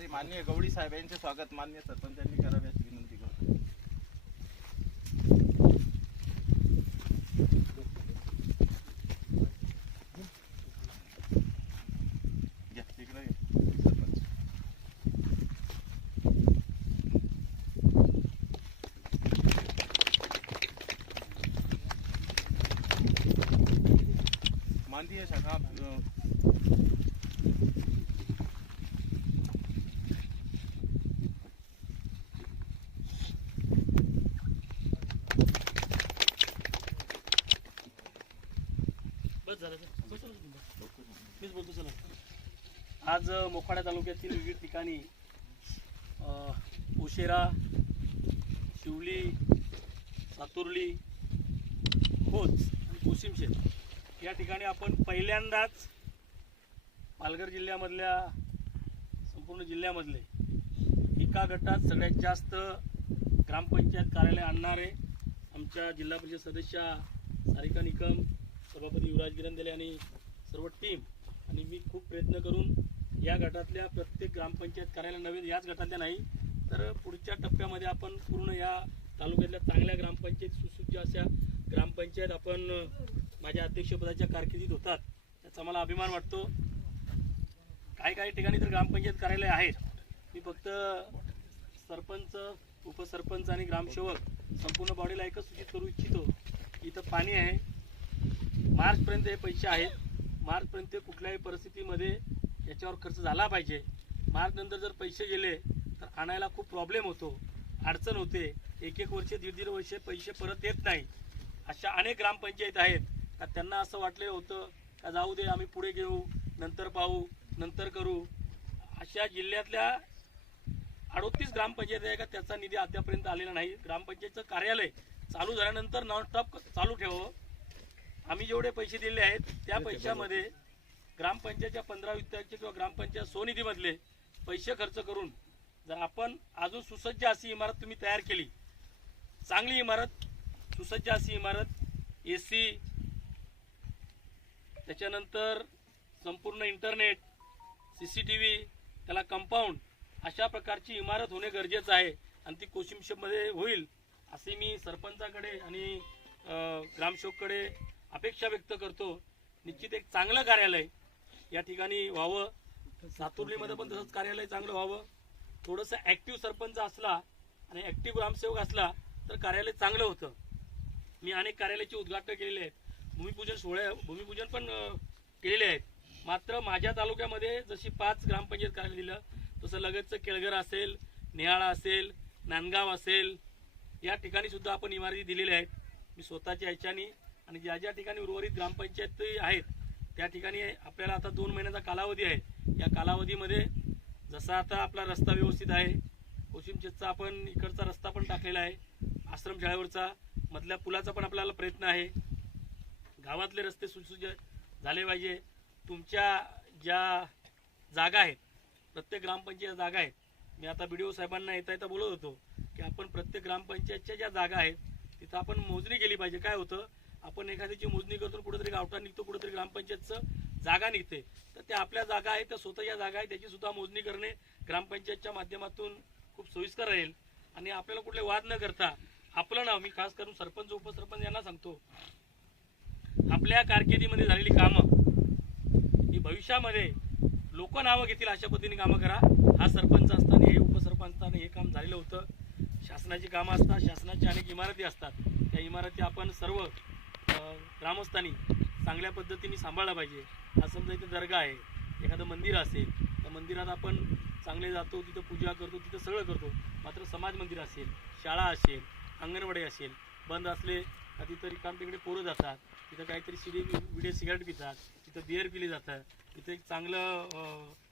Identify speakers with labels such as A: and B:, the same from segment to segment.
A: अधिकारी मान्य गवळी साहेब यांचे स्वागत. मान्य सरपंचांनी करावे अशी विनंती करतो. घ्या, तिकडे घ्या, सरपंच. माननीय शाखा अ,
B: बस झालं सर. बस झालं तुम्ही. बोलतो चला आज मोखाडा तालुक्यातील विविध ठिकाणी उशेरा शिवली सातुर्ली खोच आणि कोशिमशेत या ठिकाणी आपण पहिल्यांदाच पालघर जिल्ह्यामधल्या संपूर्ण जिल्ह्यामधले एका गटात सगळ्यात जास्त ग्रामपंचायत कार्यालय आणणारे आमच्या जिल्हा परिषद सदस्या सारिका निकम सभापती युवराज गिरंदेले आणि सर्व टीम प्रयत्न करून या गटातल्या प्रत्येक ग्रामपंचायत कार्यालय नवीन याच गटातल्या नाही तर पुढच्या टप्प्यामध्ये आपण पूर्ण या तालुक्यातल्या चांगल्या ग्रामपंचायत सुसज्ज अशा ग्रामपंचायत आपण माझ्या अध्यक्षपदाच्या कारकिर्दीत होतात याचा मला अभिमान वाटतो. काही काही ठिकाणी तर ग्रामपंचायत कार्यालय आहेत. मी फक्त सरपंच उपसरपंच आणि ग्रामसेवक संपूर्ण बॉडीला एकच सूचित करू इच्छितो इथं पाणी आहे. मार्चपर्यंत हे पैसे आहेत. मार्चपर्यंत कुठल्याही परिस्थितीमध्ये याच्यावर खर्च झाला पाहिजे. मार्चनंतर जर पैसे गेले तर आणायला खूप प्रॉब्लेम होतो. अडचण होते. एक एक वर्ष दीड दीड वर्ष पैसे परत येत नाही. अशा अनेक ग्रामपंचायत आहेत. का त्यांना असं वाटलं होतं का जाऊ दे आम्ही पुढे घेऊ नंतर पाहू नंतर करू. अशा जिल्ह्यातल्या अडोतीस ग्रामपंचायत आहे का त्याचा निधी अद्यापर्यंत आलेला नाही. ग्रामपंचायतचं कार्यालय चालू झाल्यानंतर नॉनस्टॉप चालू ठेवावं. आम्ही जेवढे पैसे दिले आहेत त्या पैशामध्ये ग्रामपंचायतच्या पंधरा वित्ताचे किंवा ग्रामपंचायत स्वनिधीमधले पैसे खर्च करून जर आपण अजून सुसज्ज अशी इमारत तुम्ही तयार केली चांगली इमारत सुसज्ज अशी इमारत ए सी त्याच्यानंतर संपूर्ण internet C C T V त्याला कंपाऊंड अशा प्रकारची इमारत होणे गरजेचं आहे आणि ती कोशिमशेपमध्ये होईल असे मी सरपंचाकडे आणि ग्रामसेवककडे अपेक्षा व्यक्त करतो. निश्चित एक चांगलं कार्यालय या ठिकाणी व्हावं. सातुर्लीमध्ये पण तसंच कार्यालय चांगलं व्हावं. थोडंसं ॲक्टिव्ह सरपंच असला आणि ॲक्टिव्ह ग्रामसेवक असला तर कार्यालय चांगलं होतं. मी अनेक कार्यालयाचे उद्घाटन केलेले आहेत. भूमिपूजन सोहळे भूमिपूजन पण केलेले आहेत. मात्र माझ्या तालुक्यामध्ये जशी पाच ग्रामपंचायत कार्यालय दिलं तसं लगतचं केळघर असेल निहाळा असेल नांदगाव असेल या ठिकाणी सुद्धा आपण इमारती दिलेल्या आहेत. मी स्वतःच्या ह्याच्यानी आणि ज्या ज्या ठिकाणी उर्वरित ग्रामपंचायत आहेत त्या ठिकाणी आपल्याला आता दोन महिन्याचा कालावधी आहे. या कालावधीमध्ये जसा आता आपला रस्ता व्यवस्थित आहे कोशिमचेतचा आपण इकडचा रस्ता पण टाकलेला आहे आश्रमशाळेवरचा मधल्या पुलाचा पण आपल्याला प्रयत्न आहे. गावातले रस्ते सुसज्ज झाले पाहिजे. तुमच्या ज्या जागा आहेत प्रत्येक ग्रामपंचायत जागा आहेत. मी आता बी डी ओ साहेबांना येता येता बोलत होतो की आपण प्रत्येक ग्रामपंचायतच्या ज्या जागा आहेत तिथं आपण मोजणी केली पाहिजे. काय होतं? आपण एखाद्याची मोजणी करतो कुठेतरी गावठा निघतो कुठेतरी ग्रामपंचायतचं जागा निघते. तर त्या आपल्या जागा आहेत त्या स्वतःच्या जागा आहेत त्याची सुद्धा मोजणी करणे ग्रामपंचायतच्या माध्यमातून खूप सोयीस्कर राहील. आणि आपल्याला कुठले वाद न करता आपलं नाव मी खास करून सरपंच उपसरपंच यांना सांगतो आपल्या कारकिर्दीमध्ये झालेली कामं ही भविष्यामध्ये लोक नावं घेतील अशा पद्धतीने कामं करा. हा सरपंच असताना हे उपसरपंच असताना हे काम झालेलं होतं. शासनाची कामं असतात शासनाच्या अनेक इमारती असतात. त्या इमारती आपण सर्व ग्रामस्थांनी चांगल्या पद्धतीने सांभाळला पाहिजे. हा समजा इथे दर्गा आहे एखादं मंदिर असेल त्या मंदिरात आपण चांगले जातो तिथं पूजा करतो तिथं सगळं करतो. मात्र समाज मंदिर असेल शाळा असेल अंगणवाडी असेल बंद असले का तिथं रिकाम तिकडे पोरं जातात तिथं काहीतरी शिडी विडे सिगारेट पितात तिथं बिअर पिली जातं तिथं एक चांगलं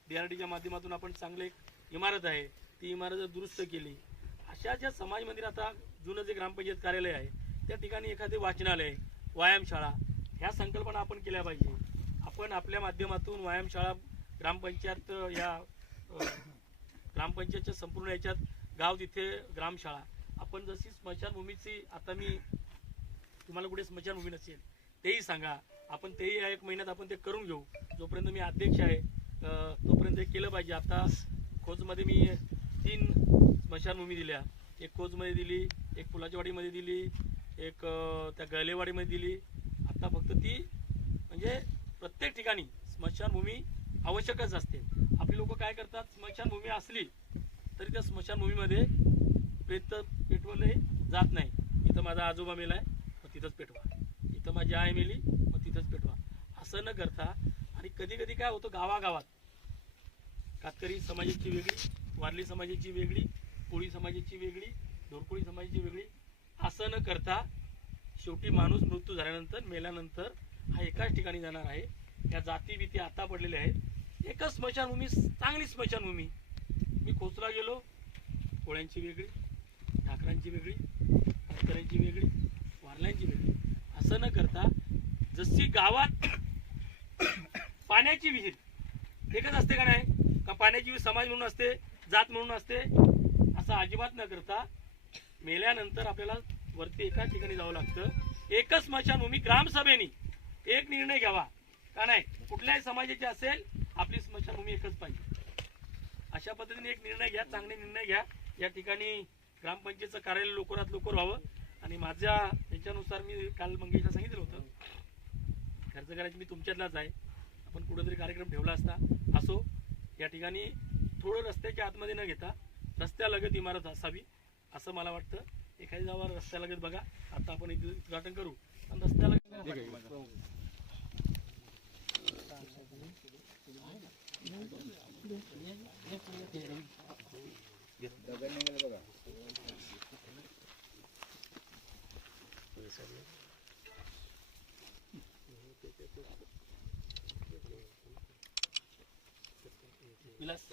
B: बी आर टीच्या माध्यमातून आपण चांगलं एक इमारत आहे ती इमारत जर दुरुस्त केली अशा ज्या समाज मंदिर आता जुनं जे ग्रामपंचायत कार्यालय आहे त्या ठिकाणी एखादे वाचनालय व्यायामशाळा ह्या संकल्पना आपण केल्या पाहिजे. आपण आपल्या माध्यमातून व्यायामशाळा ग्रामपंचायत या ग्रामपंचायतच्या संपूर्ण याच्यात गाव तिथे ग्रामशाळा. आपण जशी स्मशानभूमीची आता मी तुम्हाला कुठे स्मशानभूमी नसेल तेही सांगा. आपण तेही या एक महिन्यात आपण ते करून घेऊ. जोपर्यंत मी अध्यक्ष आहे तोपर्यंत ते केलं पाहिजे. आता खोजमध्ये मी तीन स्मशानभूमी दिल्या. एक खोजमध्ये दिली एक फुलाच्यावाडीमध्ये दिली एक त्या गलेवाडीमध्ये दिली. आता फक्त ती म्हणजे प्रत्येक ठिकाणी स्मशानभूमी आवश्यकच असते. आपली लोक काय करतात? स्मशानभूमी असली तरी त्या स्मशानभूमीमध्ये पेट पेटवले जात नाही. इथं माझा आजोबा मेला आहे मग तिथंच पेटवा. इथं माझी आई मेली मग तिथंच पेटवा. असं न करता आणि कधी कधी काय होतं गावागावात कातकरी समाजाची वेगळी वारली समाजाची वेगळी कोळी समाजाची वेगळी धोरकोळी समाजाची वेगळी असं न करता शेवटी माणूस मृत्यू झाल्यानंतर मेल्यानंतर हा एकाच ठिकाणी जाणार आहे. या जाती भीती आता पडलेल्या आहेत. एकच स्मशानभूमी चांगली स्मशानभूमी. मी खोचला गेलो. कोळ्यांची वेगळी ठाकरांची वेगळी कातकऱ्यांची वेगळी वारल्यांची वेगळी. असं न करता जशी गावात पाण्याची विहीर एकच असते का नाही? का पाण्याची विहीर समाज म्हणून असते जात म्हणून असते? असं अजिबात न करता मेल्यानंतर आपल्याला वरती एका ठिकाणी जावं लागतं. एकच स्मशानभूमी ग्रामसभेने. एक निर्णय घ्यावा. का नाही? कुठल्याही समाजाची असेल आपली स्मशानभूमी एकच पाहिजे. अशा पद्धतीने एक निर्णय घ्या चांगले निर्णय घ्या. या ठिकाणी ग्रामपंचायतचं कार्यालय लवकरात लवकर व्हावं. आणि माझ्या याच्यानुसार मी काल मंगेशला सांगितलं होतं. खर्च करायची मी तुमच्यातलाच आहे. आपण कुठेतरी कार्यक्रम ठेवला असता. असो या ठिकाणी थोडं रस्त्याच्या आतमध्ये न घेता रस्त्यालगत इमारत असावी. असं मला वाटतं. एखादी जावा रस्त्यालगत बघा आता आपण इथे उद्घाटन करू. पण रस्त्यालगत विलास.